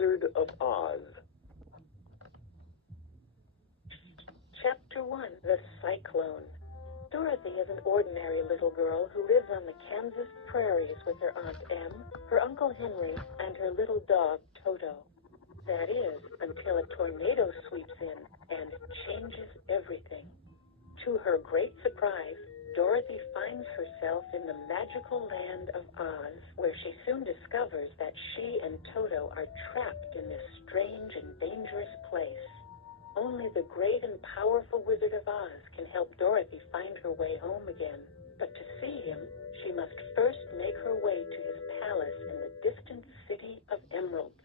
Wizard of Oz. Chapter 1, The Cyclone. Dorothy is an ordinary little girl who lives on the Kansas prairies with her Aunt Em, her Uncle Henry, and her little dog, Toto. That is, until a tornado sweeps in and changes everything. To her great surprise, Dorothy finds herself in the magical land of Oz, where she soon discovers that she and Toto are trapped in this strange and dangerous place. Only the great and powerful Wizard of Oz can help Dorothy find her way home again. But to see him, she must first make her way to his palace in the distant city of Emeralds.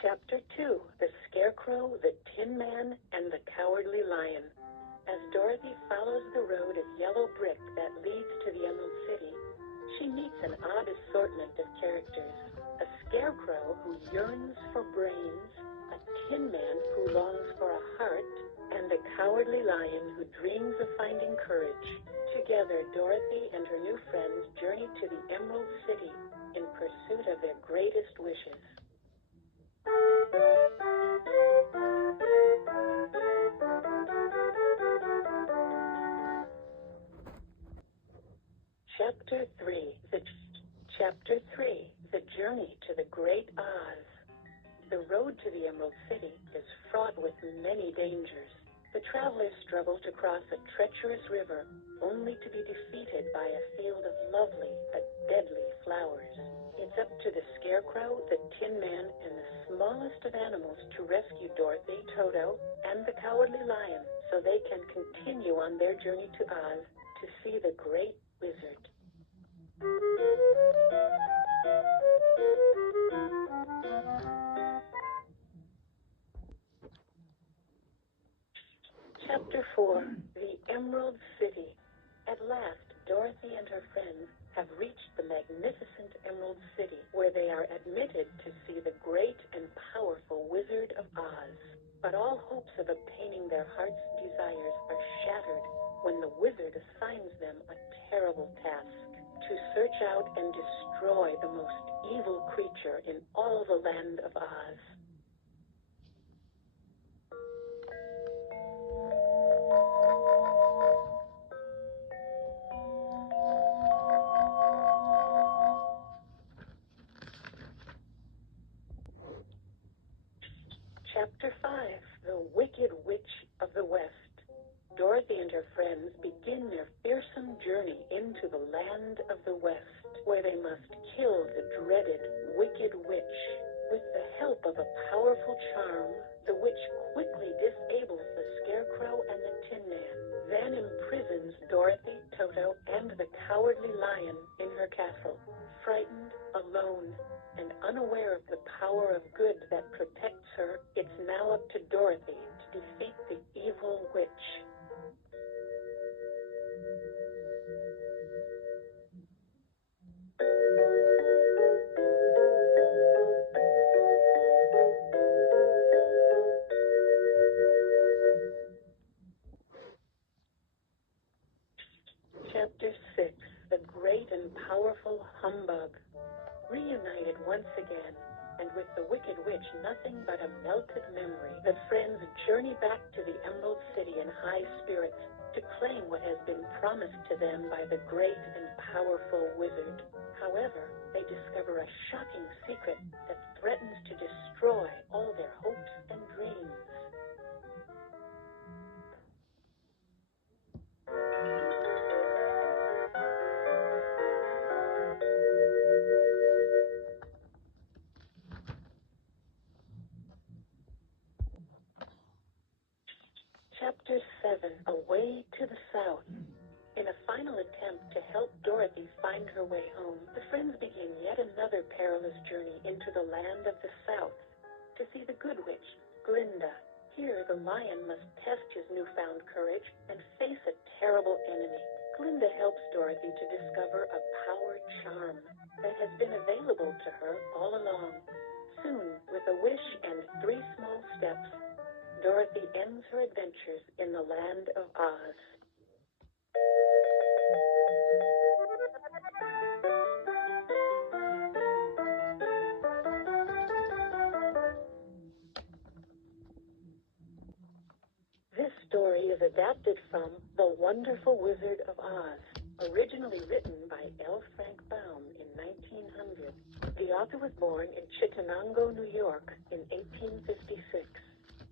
Chapter 2, The Scarecrow, the Tin Man, and the Cowardly Lion. As Dorothy follows the road of yellow brick that leads to the Emerald City, she meets an odd assortment of characters. A scarecrow who yearns for brains, a tin man who longs for a heart, and a cowardly lion who dreams of finding courage. Together, Dorothy and her new friends journey to the Emerald City in pursuit of their greatest wishes. Chapter 3, The Journey to the Great Oz. The road to the Emerald City is fraught with many dangers. The travelers struggle to cross a treacherous river, only to be defeated by a field of lovely but deadly flowers. It's up to the Scarecrow, the Tin Man, and the smallest of animals to rescue Dorothy, Toto, and the Cowardly Lion so they can continue on their journey to Oz to see the Great Wizard. Chapter 4, The Emerald City. At last, Dorothy and her friends have reached the magnificent Emerald City, where they are admitted to see the great and powerful Wizard of Oz. But all hopes of obtaining their heart's desires are shattered when the wizard assigns them a terrible task: to search out and destroy the most evil creature in all the land of Oz. Chapter 5, The Wicked Witch of the West. Dorothy and her friends begin their fearsome journey into the land of the West, where they must kill the dreaded Wicked Witch. With the help of a powerful charm, the witch quickly disables the Scarecrow and the Tin Man, then imprisons Dorothy, Toto, and the Cowardly Lion in her castle. Frightened, alone, and unaware of the power of good that protects her, it's now up to Dorothy to defeat the evil witch. Chapter 6, The Great and Powerful Humbug. Reunited once again, and with the Wicked Witch nothing but a melted memory, the friends journey back to the Emerald City in high spirits to claim what has been promised to them by the great and powerful wizard. However, they discover a shocking secret that threatens to destroy all their hopes and dreams. Chapter 7, Away to the South. In a final attempt to help Dorothy find her way home, the friends begin yet another perilous journey into the land of the South to see the Good Witch, Glinda. Here, the lion must test his newfound courage and face a terrible enemy. Glinda helps Dorothy to discover a power charm that has been available to her all along. Soon, with a wish and 3 small steps, Dorothy ends her adventures in the land of Oz. This story is adapted from The Wonderful Wizard of Oz, originally written by L. Frank Baum in 1900. The author was born in Chittenango, New York in 1856.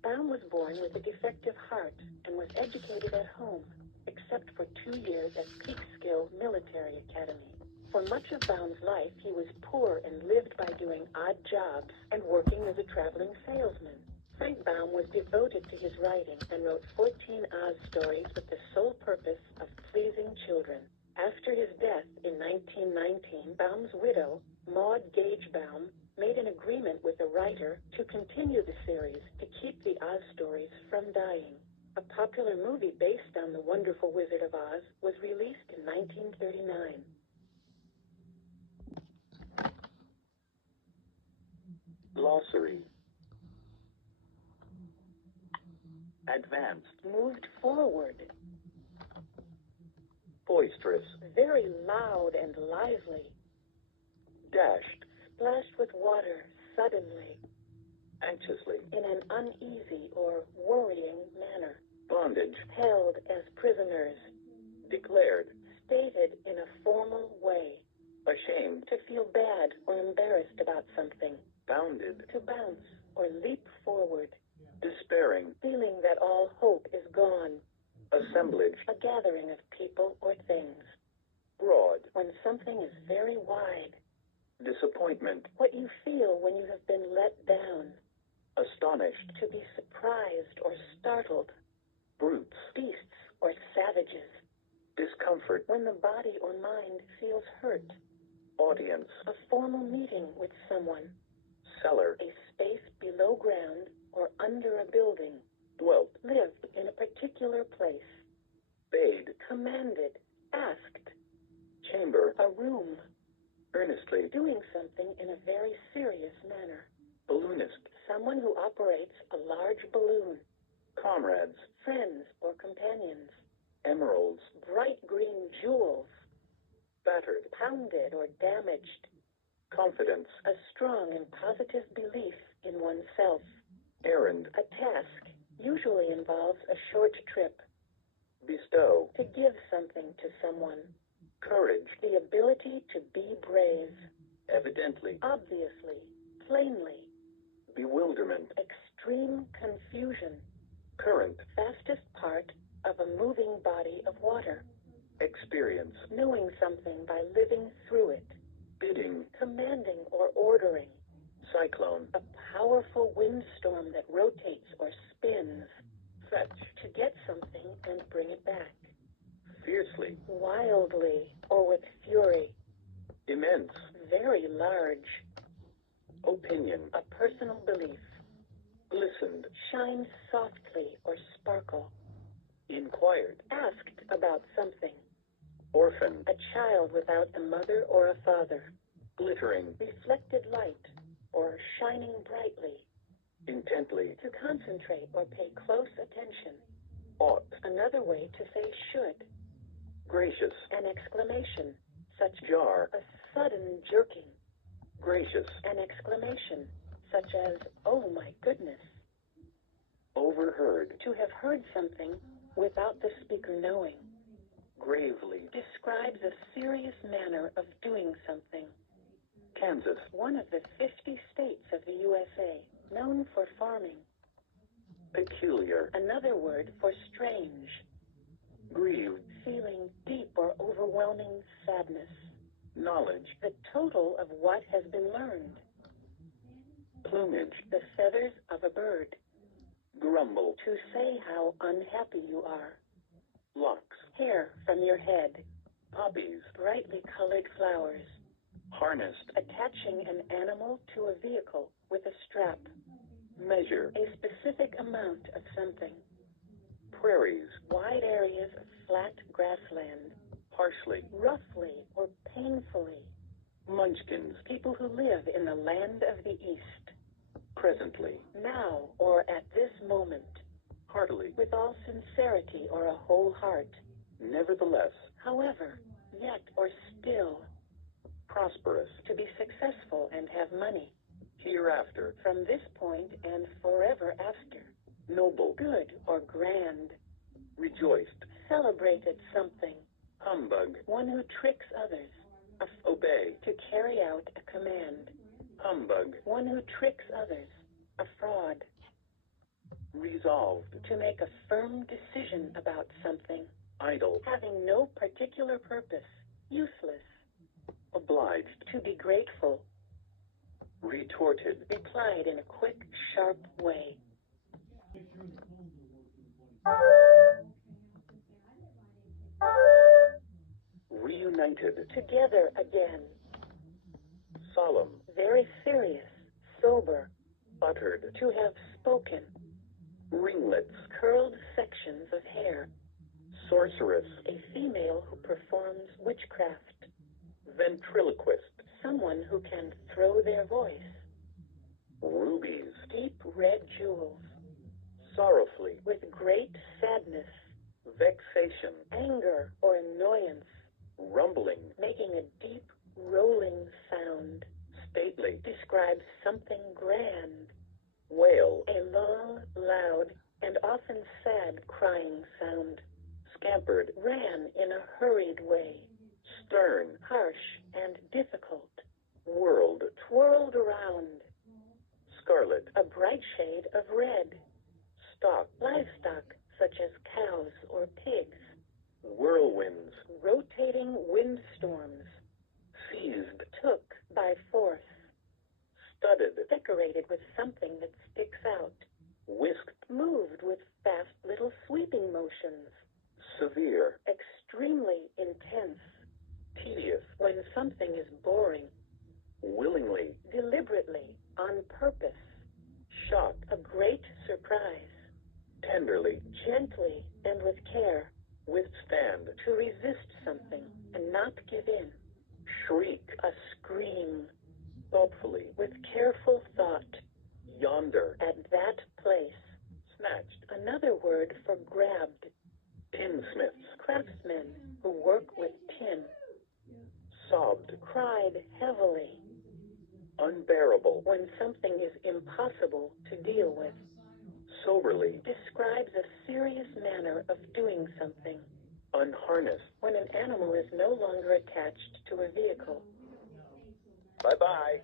Baum was born with a defective heart and was educated at home, except for 2 years at Peekskill Military Academy. For much of Baum's life, he was poor and lived by doing odd jobs and working as a traveling salesman. Frank Baum was devoted to his writing and wrote 14 Oz stories with the sole purpose of pleasing children. After his death in 1919, Baum's widow, Maud Gage Baum, made an agreement with the writer to continue the series to keep the Oz stories from dying. A popular movie based on The Wonderful Wizard of Oz was released in 1939. Glossary. Advanced. Moved forward. Boisterous. Very loud and lively. Dashed. Splashed with water suddenly. Anxiously. In an uneasy or worrying manner. Bondage. Held as prisoners. Declared. Stated in a formal way. Ashamed. To feel bad or embarrassed about something. Bounded. To bounce or leap forward. Despairing. Feeling that all hope is gone. Assemblage. A gathering of people or things. Broad. When something is very wide. Disappointment. What you feel when you have been let down. Astonished. To be surprised or startled. Brutes. Beasts or savages. Discomfort. When the body or mind feels hurt. Audience. A formal meeting with someone. Cellar. A space below ground or under a building. Dwelt. Lived in a particular place. Bade. Commanded. Asked. Chamber. A room. Earnestly. Doing something in a very serious manner. Balloonist. Someone who operates a large balloon. Comrades. Friends or companions. Emeralds. Bright green jewels. Battered. Pounded or damaged. Confidence. A strong and positive belief in oneself. Errand. A task usually involves a short trip. Bestow. To give something to someone. Courage. The ability to be brave. Evidently. Obviously. Plainly. Bewilderment. Extreme confusion. Current. Fastest part of a moving body of water. Experience. Knowing something by living through it. Bidding. Commanding or ordering. Cyclone. A powerful windstorm that rotates or spins. Fetch. To get something and bring it back. Fiercely. Wildly or with fury. Immense. Very large. Opinion. A personal belief. Listened. Shine softly or sparkle. Inquired. Asked about something. Orphan. A child without a mother or a father. Glittering. Reflected light or shining brightly. Intently. To concentrate or pay close attention. Ought. Another way to say should. Gracious. An exclamation, such Jar. a sudden jerking. Gracious. An exclamation, such as, oh my goodness. Overheard. To have heard something without the speaker knowing. Gravely. Describes a serious manner of doing something. Kansas. One of the 50 states of the USA, known for farming. Peculiar. Another word for strange. Grieved. Feeling deep or overwhelming sadness. Knowledge. The total of what has been learned. Plumage. The feathers of a bird. Grumble. To say how unhappy you are. Locks. Hair from your head. Poppies. Brightly colored flowers. Harnessed. Attaching an animal to a vehicle with a strap. Measure. A specific amount of something. Prairies. Wide areas of flat grassland. Harshly. Roughly or painfully. Munchkins. People who live in the land of the East. Presently. Now or at this moment. heartily, with all sincerity or a whole heart. nevertheless, However, yet or still, prosperous, to be successful and have money. hereafter, From this point and forever after. noble, Good or grand. rejoiced, Celebrated something. humbug, One who tricks others. obey, To carry out a command. humbug, One who tricks others. A fraud. resolved, To make a firm decision about something. idle, Having no particular purpose. Useless. obliged, To be grateful. retorted, Replied in a quick, sharp way. reunited, Together again. solemn, Very serious. Sober. uttered, To have spoken. ringlets, Curled sections of hair. sorceress, A female who performs witchcraft. ventriloquist, Someone who can throw their voice. rubies, Deep red jewels. sorrowfully, With great sadness. vexation, Anger or annoyance. rumbling, Making a deep, rolling sound. stately, Describes something grand. wail, A long, loud, and often sad crying sound. scampered, Ran in a hurried way. stern, Harsh and difficult. whirled, Twirled around. scarlet, A bright shade of red. stock, Livestock, such as cows or pigs. whirlwinds, Rotating windstorms. seized, Took by force. studded, Decorated with something that sticks out. whisked, Moved with fast little sweeping motions. severe, Extremely intense. tedious, When something is boring. willingly, Deliberately. On purpose. shock, A great surprise. tenderly, Gently and with care. withstand, To resist something and not give in. shriek, A scream. thoughtfully, With careful thought. yonder, At that place. snatched, Another word for grabbed. tinsmiths, Craftsmen who work with tin. sobbed, Cried heavily. unbearable, When something is impossible to deal with. soberly, Describes a serious manner of doing something. unharnessed. When an animal is no longer attached to a vehicle. Bye-bye.